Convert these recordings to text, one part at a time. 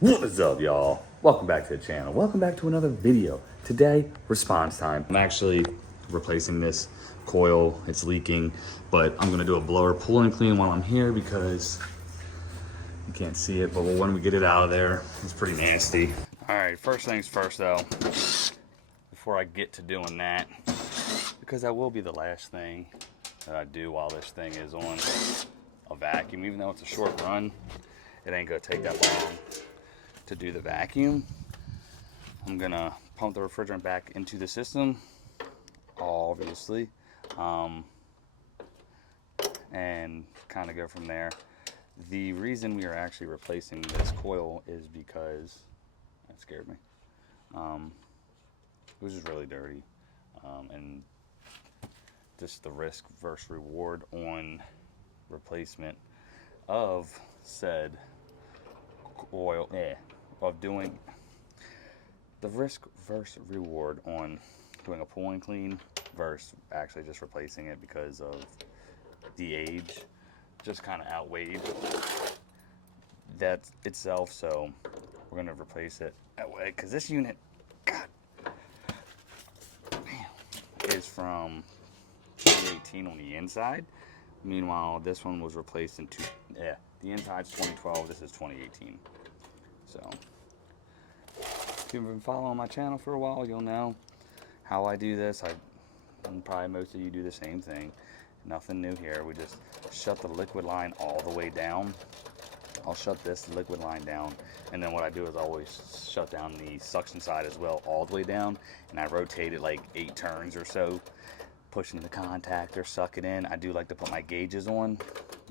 What is up, y'all? Welcome back to the channel. Welcome back to another video. Today, response time. I'm actually replacing this coil. It's leaking, but I'm gonna do a blower pull and clean while I'm here because you can't see it, but when we get it out of there, it's pretty nasty. All right, first things first though, before I get to doing that, because that will be the last thing that I do while this thing is on a vacuum, even though it's a short run, it ain't gonna take that long to do the vacuum. I'm gonna pump the refrigerant back into the system, obviously, and kind of go from there. The reason we are actually replacing this coil is because that scared me. It was just really dirty, and just the risk versus reward on replacement of said coil, of doing the risk versus reward on doing a pull and clean versus actually just replacing it because of the age just kind of outweighed that itself. So we're gonna replace it that way because this unit, God, man, is from 2018 on the inside. Meanwhile, this one was replaced in the inside's 2012. This is 2018. So if you've been following my channel for a while, you'll know how I do this. And probably most of you do the same thing. Nothing new here. We just shut the liquid line all the way down. I'll shut this liquid line down, and then what I do is I always shut down the suction side as well all the way down, and I rotate it like 8 turns or so, pushing the contactor, suck it in. I do like to put my gauges on.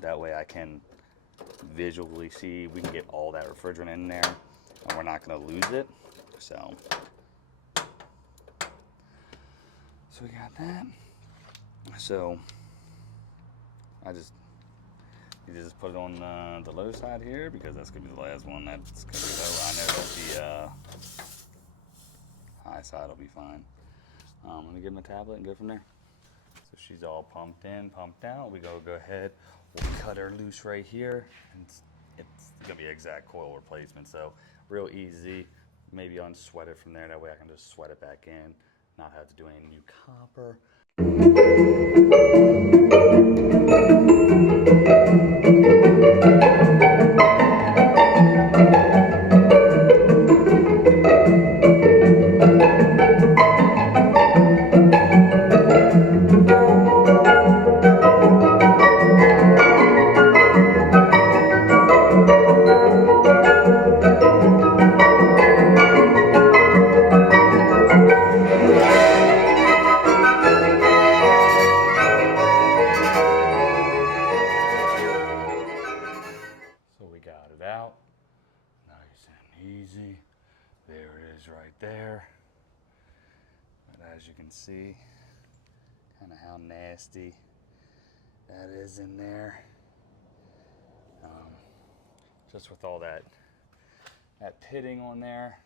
That way I can visually see we can get all that refrigerant in there and we're not going to lose it. So we got that. So you just put it on the low side here because that's going to be the last one that's going to be low. I know that the high side will be fine. I'm going to get my tablet and go from there. So she's all pumped in, pumped out. We go ahead, we'll cut her loose right here. And it's going to be exact coil replacement. So real easy. Maybe unsweat it from there. That way I can just sweat it back in, not have to do any new copper. Out nice and easy. There it is right there. But as you can see, kind of how nasty that is in there. Just with all that pitting on there,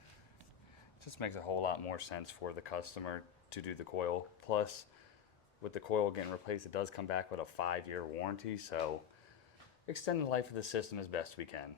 just makes a whole lot more sense for the customer to do the coil. Plus, with the coil getting replaced, it does come back with a 5-year warranty, so extend the life of the system as best we can.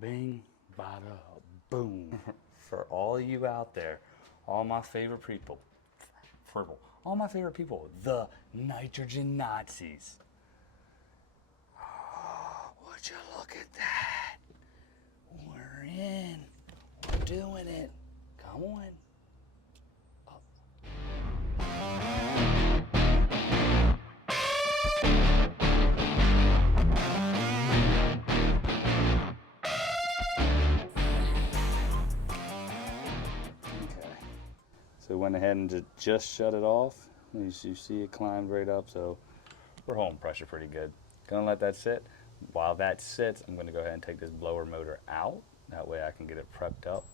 Bing, bada, boom. For all of you out there, all my favorite people, the nitrogen Nazis. Would you look at that? doing it. Come on. Up. Okay. So we went ahead and just shut it off. As you see, it climbed right up, so we're holding pressure pretty good. Gonna let that sit. While that sits, I'm gonna go ahead and take this blower motor out. That way I can get it prepped up.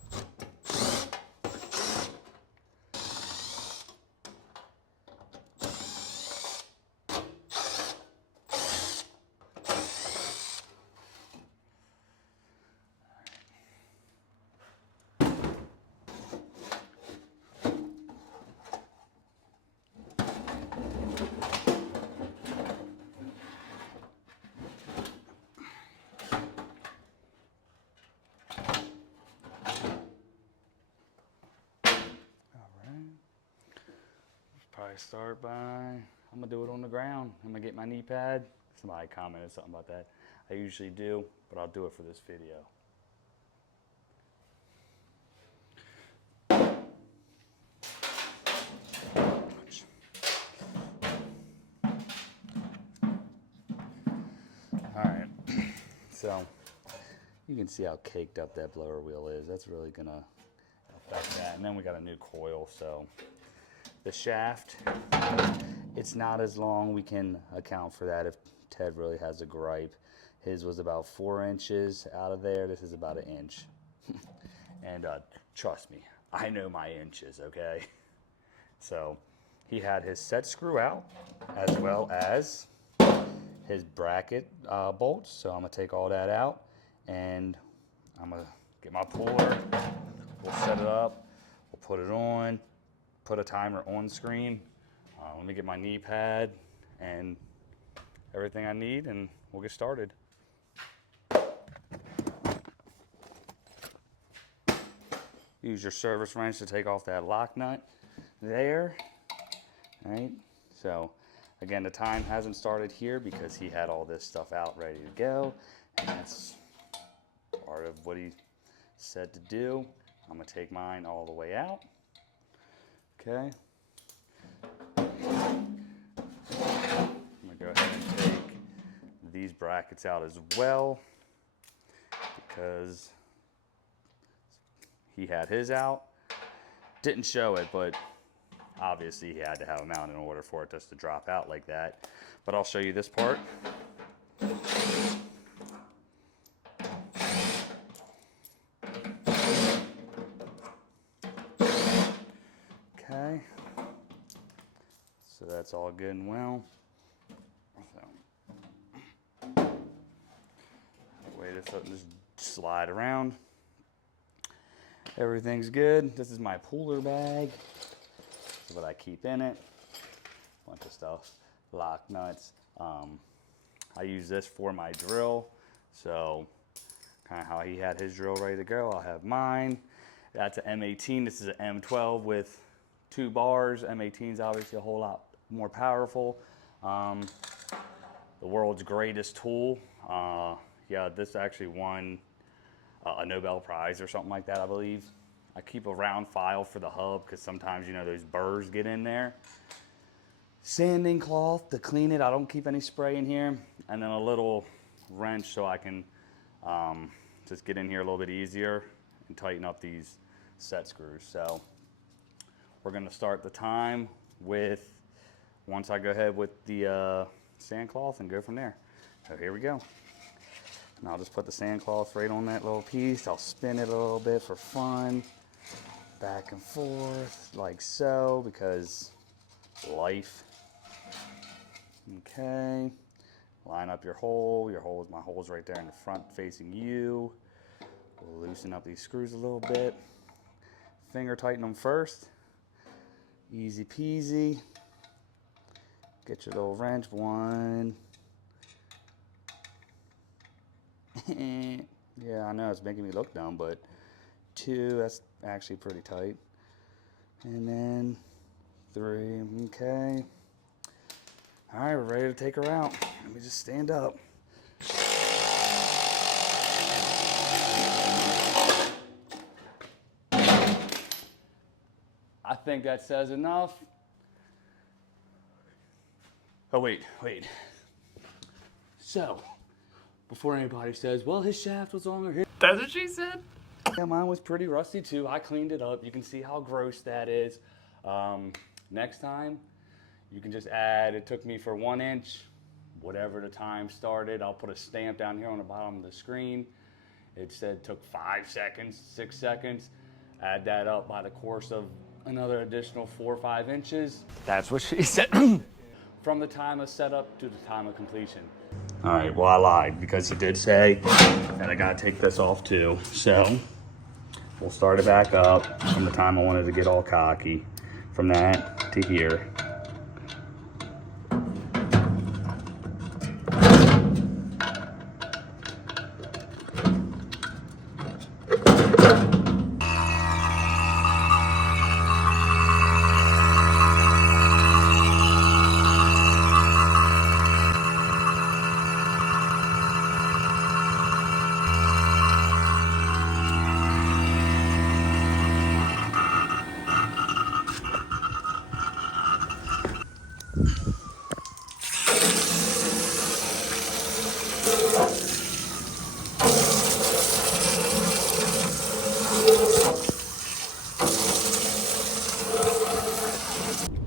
Probably start by, I'm gonna do it on the ground. I'm gonna get my knee pad. Somebody commented something about that. I usually do, but I'll do it for this video. All right, so you can see how caked up that blower wheel is. That's really gonna affect that. And then we got a new coil, so the shaft, it's not as long. We can account for that if Ted really has a gripe. His was about 4 inches out of there. This is about 1 inch. And trust me, I know my inches, okay? So he had his set screw out as well as his bracket bolts. So I'm gonna take all that out and I'm gonna get my puller. We'll set it up, we'll put it on, put a timer on screen. Let me get my knee pad and everything I need and we'll get started. Use your service wrench to take off that lock nut there. All right, so again, the time hasn't started here because he had all this stuff out ready to go. And that's part of what he said to do. I'm gonna take mine all the way out. Okay. I'm gonna go ahead and take these brackets out as well because he had his out. Didn't show it, but obviously he had to have them out in order for it just to drop out like that. But I'll show you this part. Okay, so that's all good and well. So, way this up and just slide around. Everything's good. This is my PULLER bag. This is what I keep in it. Bunch of stuff, lock nuts. I use this for my drill. So kind of how he had his drill ready to go, I'll have mine. That's an M18. This is an M12 with 2 bars. M18 is obviously a whole lot more powerful. The world's greatest tool. Yeah, this actually won a Nobel Prize or something like that, I believe. I keep a round file for the hub because sometimes, you know, those burrs get in there. Sanding cloth to clean it. I don't keep any spray in here. And then a little wrench so I can just get in here a little bit easier and tighten up these set screws. So we're gonna start the time with, once I go ahead with the sand cloth and go from there. So here we go. And I'll just put the sand cloth right on that little piece. I'll spin it a little bit for fun. Back and forth, like so, because life. Okay. Line up your hole. Your hole is, my hole's right there in the front facing you. We'll loosen up these screws a little bit. Finger tighten them first. Easy peasy. Get your little wrench. 1. Yeah, I know it's making me look dumb, but 2, that's actually pretty tight. And then 3, okay. All right, we're ready to take her out. Let me just stand up. think that says enough. Oh, wait. So, before anybody says, well, his shaft was longer here. That's what she said? Yeah, mine was pretty rusty too. I cleaned it up. You can see how gross that is. Next time, you can just add, it took me for 1 inch, whatever the time started. I'll put a stamp down here on the bottom of the screen. It said took 5 seconds, 6 seconds. Add that up by the course of another additional 4 or 5 inches. That's what she said. From the time of setup to the time of completion. All right, well, I lied because he did say that I gotta take this off too. So we'll start it back up from the time I wanted to get all cocky. From that to here.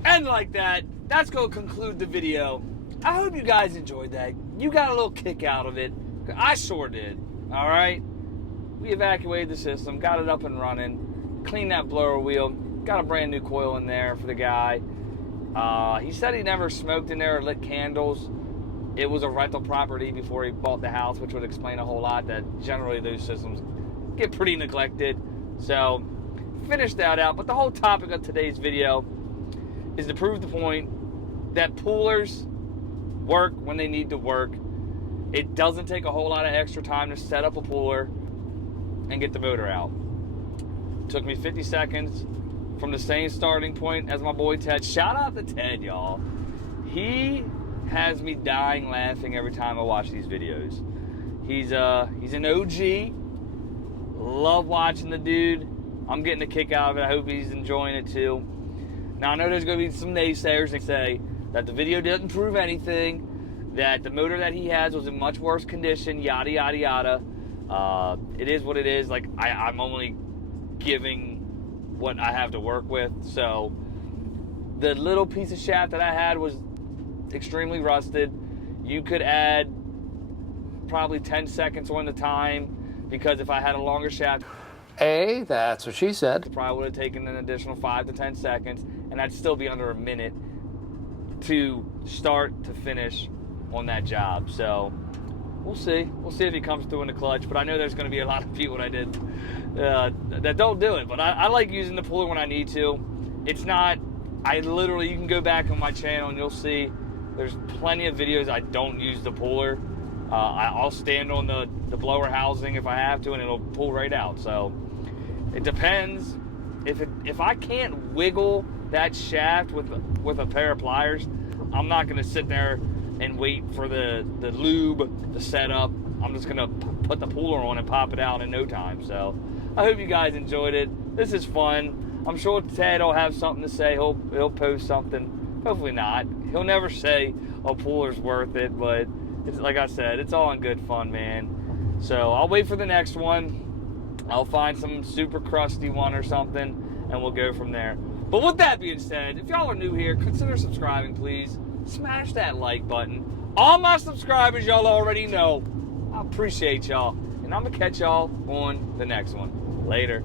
And like that, that's going to conclude the video. I hope you guys enjoyed that. You got a little kick out of it. I sure did. All right? We evacuated the system, got it up and running, cleaned that blower wheel, got a brand new coil in there for the guy. He said he never smoked in there or lit candles. It was a rental property before he bought the house, which would explain a whole lot, that generally those systems get pretty neglected. So, finish that out. But the whole topic of today's video is to prove the point that pullers work when they need to work. It doesn't take a whole lot of extra time to set up a puller and get the motor out. Took me 50 seconds from the same starting point as my boy Ted. Shout out to Ted, y'all. He has me dying laughing every time I watch these videos. He's an OG. Love watching the dude. I'm getting a kick out of it. I hope he's enjoying it too. Now, I know there's going to be some naysayers that say that the video didn't prove anything, that the motor that he has was in much worse condition, yada, yada, yada. It is what it is. Like, I'm only giving what I have to work with. So, the little piece of shaft that I had was extremely rusted. You could add probably 10 seconds on the time, because if I had a longer shaft, Hey, that's what she said. it probably would have taken an additional 5 to 10 seconds, and I'd still be under a minute to start to finish on that job. So we'll see. We'll see if he comes through in the clutch. But I know there's going to be a lot of people that don't do it. But I like using the puller when I need to. It's not. You can go back on my channel and you'll see there's plenty of videos I don't use the puller. I'll stand on the blower housing if I have to, and it'll pull right out. So it depends. If I can't wiggle that shaft with a pair of pliers, I'm not going to sit there and wait for the lube to set up. I'm just going to put the puller on and pop it out in no time. So I hope you guys enjoyed it. This is fun. I'm sure Ted will have something to say. He'll post something. Hopefully not. He'll never say, "Oh, puller's worth it," but it's, like I said, it's all in good fun, man. So I'll wait for the next one. I'll find some super crusty one or something, and we'll go from there. But with that being said, if y'all are new here, consider subscribing, please. Smash that like button. All my subscribers, y'all already know. I appreciate y'all. And I'm going to catch y'all on the next one. Later.